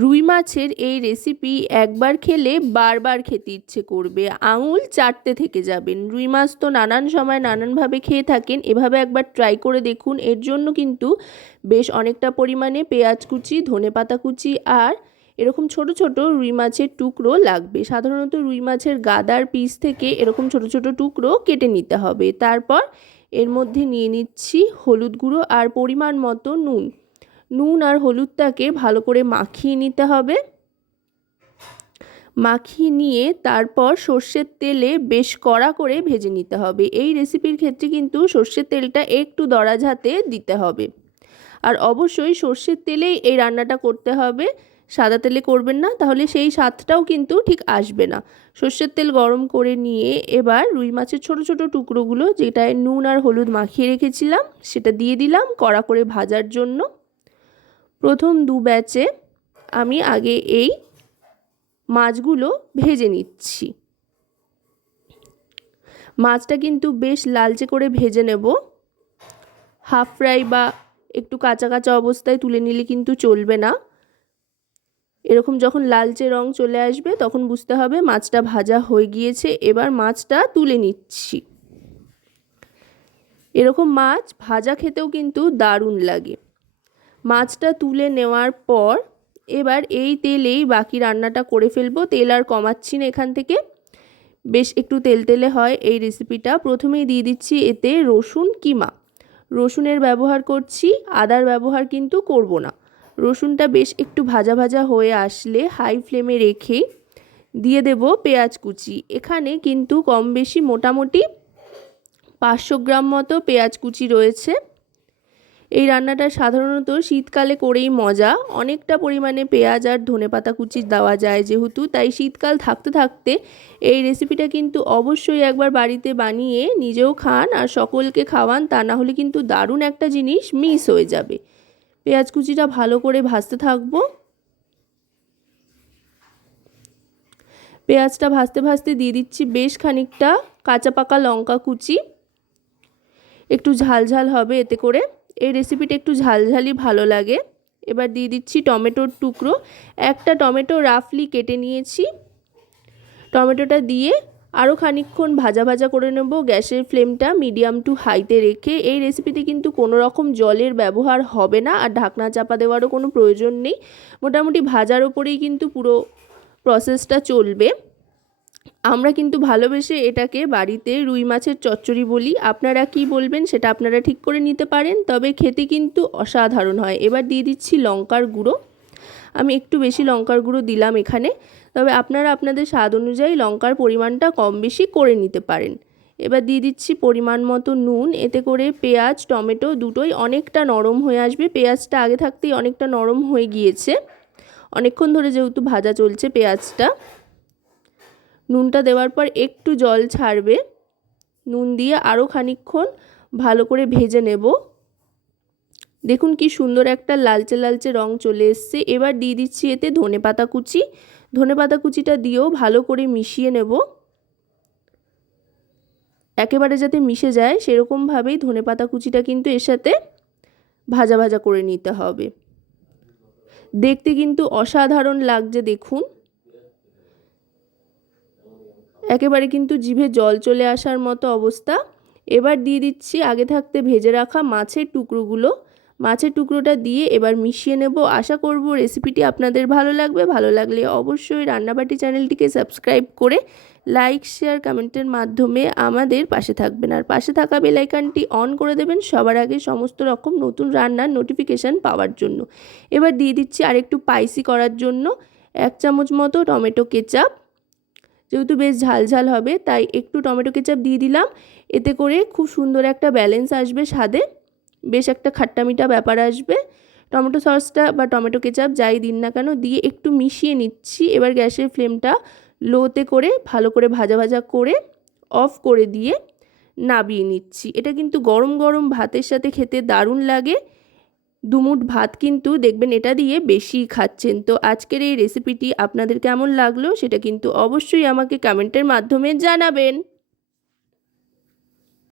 রুই মাছের এই রেসিপি একবার খেলে বারবার খেতে ইচ্ছে করবে। আঙুল চাটতে থেকে যাবেন। রুই মাছ তো নানান সময় নানানভাবে খেয়ে থাকেন। এভাবে একবার ট্রাই করে দেখুন। এর জন্য কিন্তু বেশ অনেকটা পরিমাণে পেঁয়াজ কুচি, ধনে পাতা কুচি আর এরকম ছোট ছোট রুই মাছের টুকরো লাগবে। সাধারণত রুই মাছের গাদার পিস থেকে এরকম ছোট ছোট টুকরো কেটে নিতে হবে। তারপর এর মধ্যে নিয়ে নিচ্ছি হলুদ গুঁড়ো আর পরিমাণ মতো নুন। নুন আর হলুদটাকে ভালো করে মাখিয়ে নিতে হবে। মাখিয়ে নিয়ে তারপর সর্ষের তেলে বেশ কড়া করে ভেজে নিতে হবে। এই রেসিপির ক্ষেত্রে কিন্তু সর্ষের তেলটা একটু দরা ঝাতে দিতে হবে। আর অবশ্যই সর্ষের তেলেই এই রান্নাটা করতে হবে। সাদা তেলে করবেন না, তাহলে সেই স্বাদটাও কিন্তু ঠিক আসবে না। সর্ষের তেল গরম করে নিয়ে এবার রুই মাছের ছোট ছোট টুকরোগুলো, যেটায় নুন আর হলুদ মাখিয়ে রেখেছিলাম, সেটা দিয়ে দিলাম কড়া করে ভাজার জন্য। প্রথম দু ব্যাচে আমি আগে এই মাছগুলো ভেজে নিচ্ছি। মাছটা কিন্তু বেশ লালচে করে ভেজে নেব। হাফ ফ্রাই বা একটু কাঁচা কাঁচা অবস্থায় তুলে নিলে কিন্তু চলবে না। এরকম যখন লালচে রং চলে আসবে তখন বুঝতে হবে মাছটা ভাজা হয়ে গিয়েছে, এবার মাছটা তুলে নিচ্ছি। এরকম মাছ ভাজা খেতেও কিন্তু দারুণ লাগে। মাছটা তুলে নেওয়ার পর এবার এই তেলেই বাকি রান্নাটা করে ফেলব। তেল আর কমাচ্ছি না এখান থেকে। বেশ একটু তেল তেলে হয় এই রেসিপিটা প্রথমেই দিয়ে দিচ্ছি এতে রসুন, কিমা। রসুনের ব্যবহার করছি, আদার ব্যবহার কিন্তু করব না। রসুনটা বেশ একটু ভাজা ভাজা হয়ে আসলে হাই ফ্লেমে রেখে দিয়ে দেব পেঁয়াজ কুচি। এখানে কিন্তু কম বেশি মোটামুটি পাঁচশো গ্রাম মতো পেঁয়াজ কুচি রয়েছে। এই রান্নাটা সাধারণত শীতকালে করেই মজা। অনেকটা পরিমাণে পেঁয়াজ আর ধনে পাতা কুচি দেওয়া যায় যেহেতু, তাই শীতকাল থাকতে থাকতে এই রেসিপিটা কিন্তু অবশ্যই একবার বাড়িতে বানিয়ে নিজেও খান আর সকলকে খাওয়ান, তা না হলে কিন্তু দারুণ একটা জিনিস মিস হয়ে যাবে। পেঁয়াজ কুচিটা ভালো করে ভাজতে থাকব। পেঁয়াজটা ভাজতে ভাজতে দিয়ে দিচ্ছি বেশ খানিকটা কাঁচা পাকা লঙ্কা কুচি। একটু ঝাল ঝাল হবে এতে করে। এই রেসিপিটা একটু ঝালঝালি ভালো লাগে। এবার দিয়ে দিচ্ছি টমেটোর টুকরো। একটা টমেটো রাফলি কেটে নিয়েছি। টমেটোটা দিয়ে আরও খানিকক্ষণ ভাজা ভাজা করে নেব। গ্যাসের ফ্লেমটা মিডিয়াম টু হাইতে রেখে। এই রেসিপিতে কিন্তু কোনো রকম জলের ব্যবহার হবে না আর ঢাকনা চাপা দেওয়ারও কোনো প্রয়োজন নেই। মোটামুটি ভাজার ওপরেই কিন্তু পুরো প্রসেসটা চলবে। আমরা কিন্তু ভালোবেসে এটাকে বাড়িতে রুই মাছের চচ্চড়ি বলি। আপনারা কি বলবেন সেটা আপনারা ঠিক করে নিতে পারেন, তবে খেতে কিন্তু অসাধারণ হয়। এবার দিয়ে দিচ্ছি লঙ্কার গুঁড়ো। আমি একটু বেশি লঙ্কার গুঁড়ো দিলাম এখানে, তবে আপনারা আপনাদের স্বাদ অনুযায়ী লঙ্কার পরিমাণটা কম বেশি করে নিতে পারেন। এবার দিয়ে দিচ্ছি পরিমাণ মতো নুন, এতে করে পেঁয়াজ, টমেটো দুটোই অনেকটা নরম হয়ে আসবে। পেঁয়াজটা আগে থাকতেই অনেকটা নরম হয়ে গিয়েছে। অনেকক্ষণ ধরে যেহেতু ভাজা চলছে পেঁয়াজটা। নুনটা দেওয়ার পর একটু জল ছাড়বে। নুন দিয়ে আরও খানিক্ষণ ভালো করে ভেজে নেব। দেখুন কি সুন্দর একটা লালচে লালচে রং চলে এসছে। এবার দিয়ে দিচ্ছি এতে ধনে পাতা কুচি। ধনে পাতা কুচিটা দিয়েও ভালো করে মিশিয়ে নেব। একেবারে যাতে মিশে যায়, সেরকমভাবেই ধনে পাতা কুচিটা কিন্তু এর সাথে ভাজা ভাজা করে নিতে হবে। দেখতে কিন্তু অসাধারণ লাগছে, দেখুন। একেবারে কিন্তু জিভে জল চলে আসার মতো অবস্থা। এবার দিয়ে দিচ্ছি আগে থাকতে ভেজে রাখা মাছের টুকরোগুলো। মাছের টুকরোটা দিয়ে এবার মিশিয়ে নেব। আশা করব রেসিপিটি আপনাদের ভালো লাগবে। ভালো লাগলে অবশ্যই রান্নাবাটি চ্যানেলটিকে সাবস্ক্রাইব করে লাইক, শেয়ার, কমেন্টের মাধ্যমে আমাদের পাশে থাকবেন। আর পাশে থাকা বেলাইকানটি অন করে দেবেন সবার আগে সমস্ত রকম নতুন রান্নার নোটিফিকেশান পাওয়ার জন্য। এবার দিয়ে দিচ্ছি আরেকটু পাইসি করার জন্য। এক চামচ মতো টমেটো কেচাপ। যেহেতু বেশ ঝাল ঝাল হবে, তাই একটু টমেটো কেচাপ দিয়ে দিলাম। এতে করে খুব সুন্দর একটা ব্যালেন্স আসবে স্বাদে। বেশ একটা খাট্টা মিঠা ব্যাপার আসবে। টমেটো সসটা বা টমেটো কেচাপ যাই দিন না কেন দিয়ে একটু মিশিয়ে নিচ্ছি। এবার গ্যাসের ফ্লেমটা লোতে করে, ভালো করে ভাজা ভাজা করে অফ করে দিয়ে নাবিয়ে নিচ্ছি। এটা কিন্তু গরম গরম ভাতের সাথে খেতে দারুণ লাগে। দুমুট ভাত কিন্তু দেখবেন এটা দিয়ে বেশি খাচ্ছেন। তো আজকের এই রেসিপিটি আপনাদের কেমন লাগল সেটা কিন্তু অবশ্যই আমাকে কমেন্টের মাধ্যমে জানাবেন।